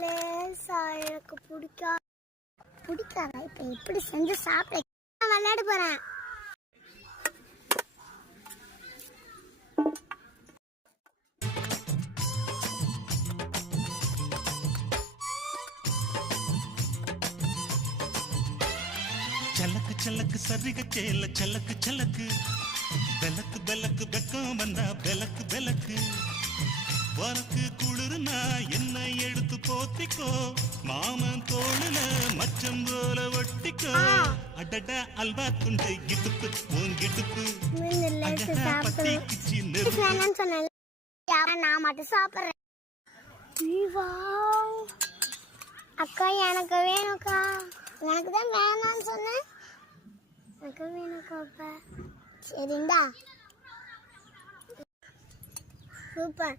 லேசா எனக்கு பிடிக்காத இப்ப எப்படி செஞ்சு சாப்பிட விளையாட போறேன். சலக்கு சலக்கு சரிக சேல சலக்கு சலக்கு பெலக்கு பெலக்கு பெக்கம் வந்தா பெலக்கு பெலக்கு உனக்கு குளிர்னா என்ன எடுத்து போத்திக்கோ மாமன் தோளுல மச்சம் போல ஒட்டிக்கோ அடட அல்வா துண்டு இடுப்பு உன் இடுப்பு பத்தி கிச்சி நான் மட்டும் சாப்பிடுறேன். அக்கா எனக்கு வேணும்க்கா. உனக்கு தான் வேணாம்னு சொன்னேன். எனக்கு வேணும்க்கா. சரிண்டா, சூப்பர்.